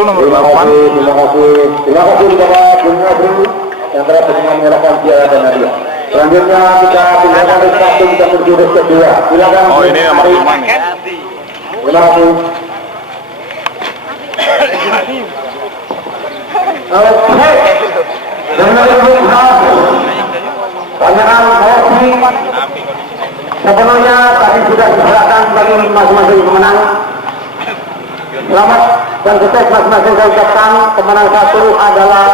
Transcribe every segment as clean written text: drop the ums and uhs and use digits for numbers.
1 nomor 8. Terima kasih kepada Bung yang telah menyelenggarakan piala dan hadiah. Selanjutnya kita tinggalkan satu kita menuju kedua. Silakan. Oh, ini nomor 5 nih. Terima kasih. Oke. Dengan itu panjangan hoki sepenuhnya tadi sudah diserahkan bagi masing-masing pemenang. Selamat dan sukses masing-masing saya ucapkan. Pemenang 1 adalah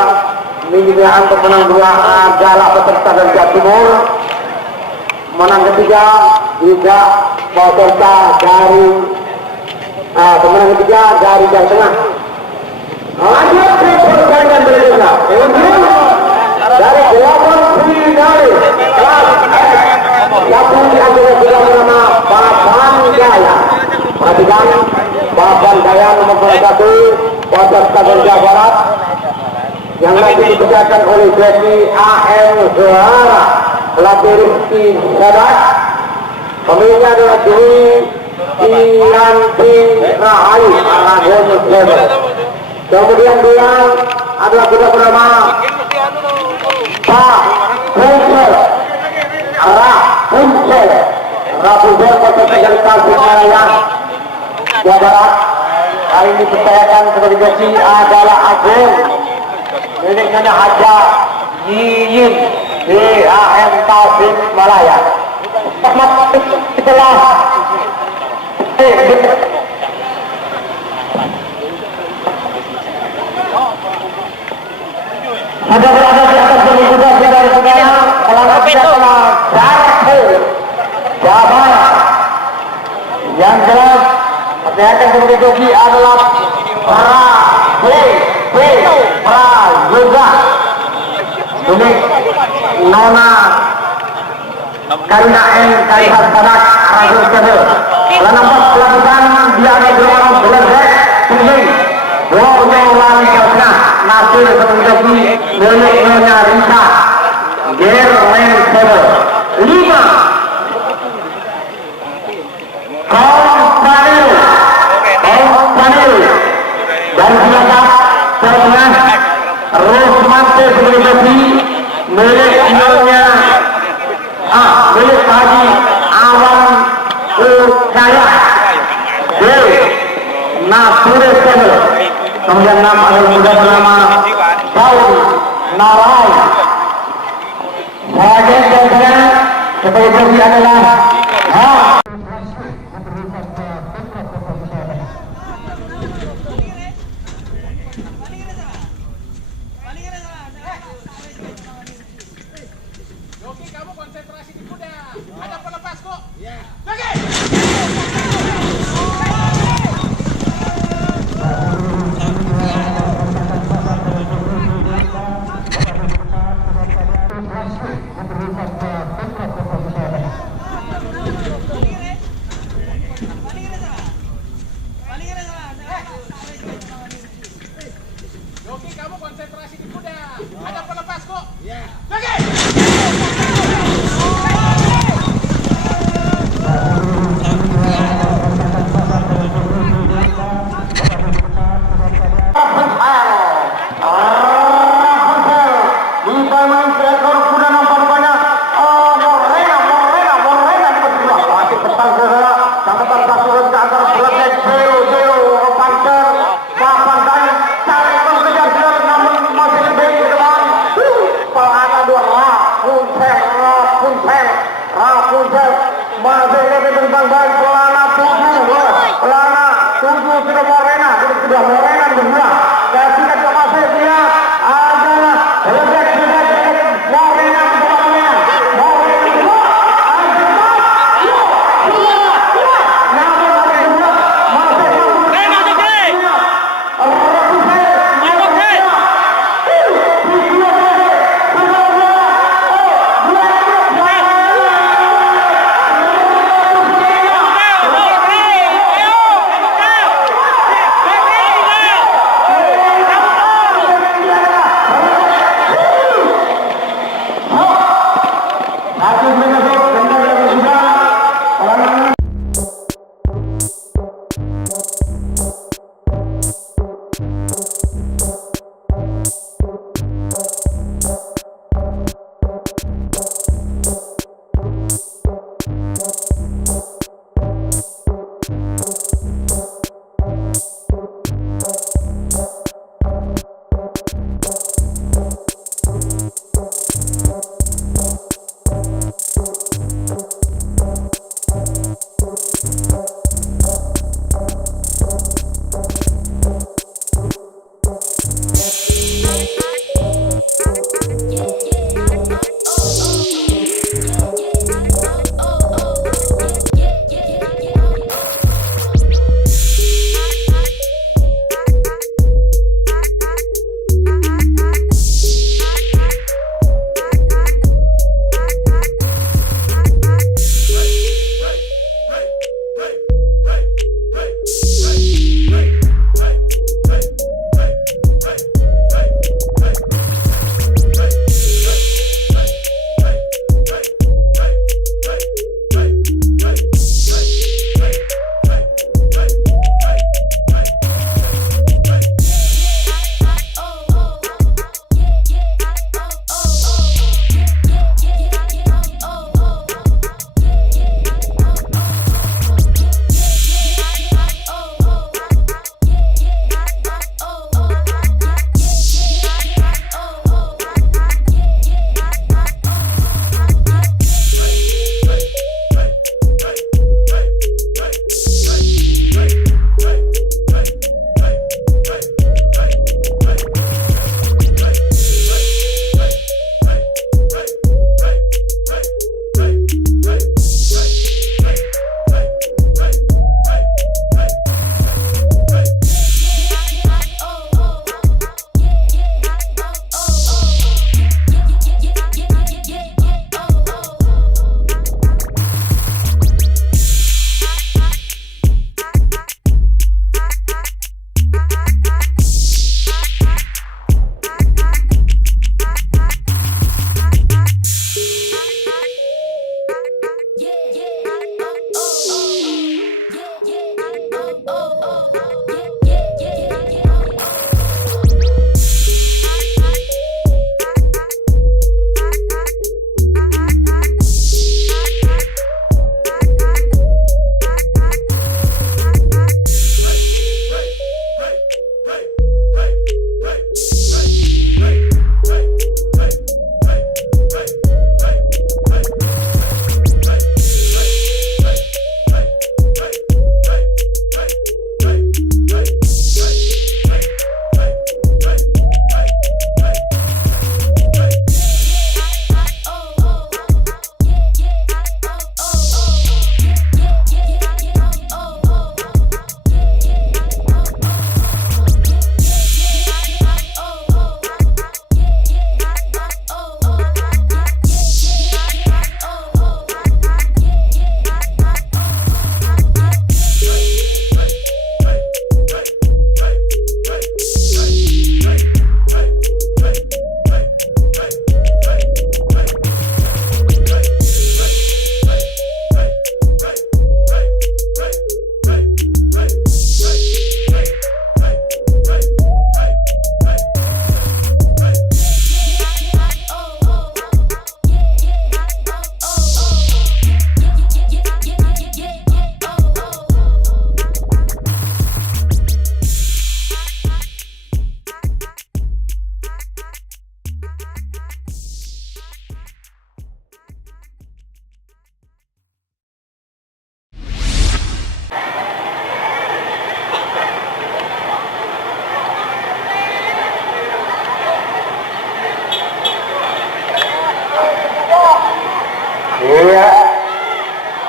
Minjaan, pemenang 2 adalah peserta dari Jawa Timur. Pemenang ketiga juga peserta dari pemenang ketiga dari Jawa Tengah. Lanjut ke pertandingan berikutnya. Dari 8 finalis kelas yang diambil sudah bernama Balapan Kuda. Perhatikan, Balapan Kuda nomor 1 peserta dari Jawa Barat yang nanti dikerjakan oleh Jeki AM Suara, pelatih Rizky Sadat. Pemiliknya adalah Dwi Ianti Rahayu Aragon Lebat. Kemudian dia adalah kuda bernama Rapunzel peserta dari Tasikmalaya, Jawa Barat. Hari ini dipercayakan sebagai Jeki adalah Agung. Miliknya Haja Yiyin DHM Tasikmalaya. Setelah sudah berada di atas punggung kuda dari sekarang, melangkah adalah Jawa Barat. Yang jelas percayakan sebagai joki adalah Prayoga ini Nona Karina N. Kaisar Sadak Rasul Kedel. Setelah nampak pelakukan dia ada berlaku belerjek tinggi Boyolan Jawa Tengah. Nasir sebagai joki miliknya Risa Gerlen Sebel 5 Kompanil dan silakan Tengah Rosmante sebagai joki miliknya milik Haji Awan Ukaya Nasir Sebel. Kemudian nama adalah kuda bernama Daun Narai. Sebagai contohnya sebagai joki adalah Joki, kamu konsentrasi di kuda. Ada pelepas kok. Iya. Joki. Joki, kamu konsentrasi di kuda. Ada pelepas kok. Iya. Joki.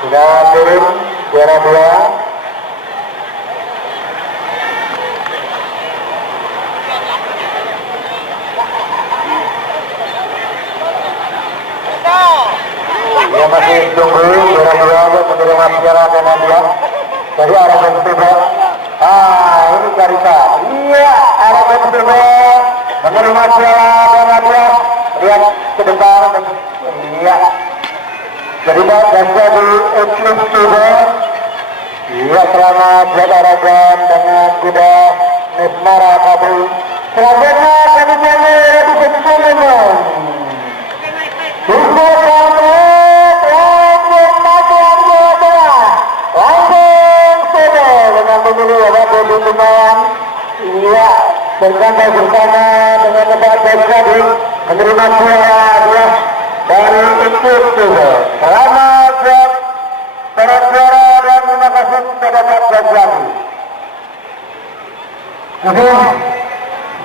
sudah turun juara 2. Dia masih tunggu juara 2 untuk menerima piala tema 2 dari arah Berkuda. Ini Karika. Iya, arah Berkuda menerima piala tema 2. Lihat ke depan. Iya. Jadi jasa di Eklis Kuda. Iya, selamat berolahraga dengan kuda Nismara Kabu. Selanjutnya kami menyanyi di Setelah. Iya, berganda bersama dengan tempat Berkuda menerima juara 2 dari untuk juga. Selamat para juara dan terima kasih kepada Pak Presiden. Oke,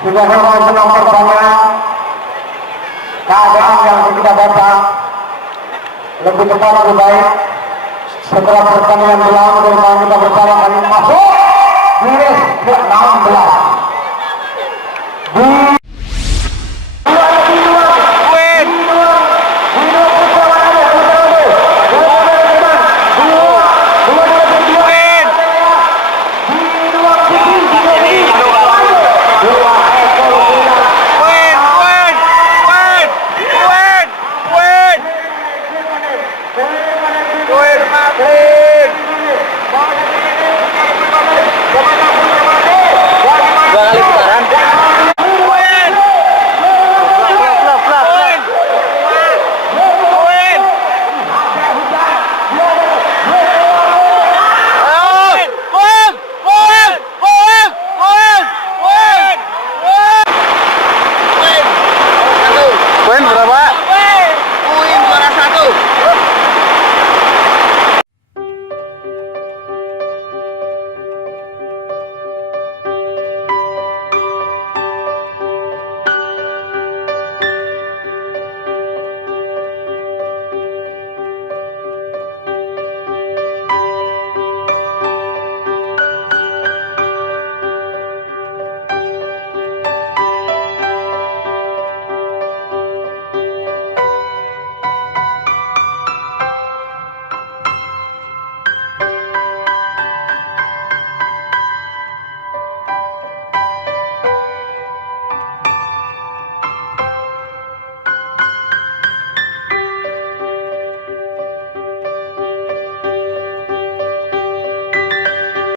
sudah menonton pertama keadaan yang kita baca lebih cepat lebih baik. Setelah pertandingan berlangsung kita bersama kami masuk di race ke-16 di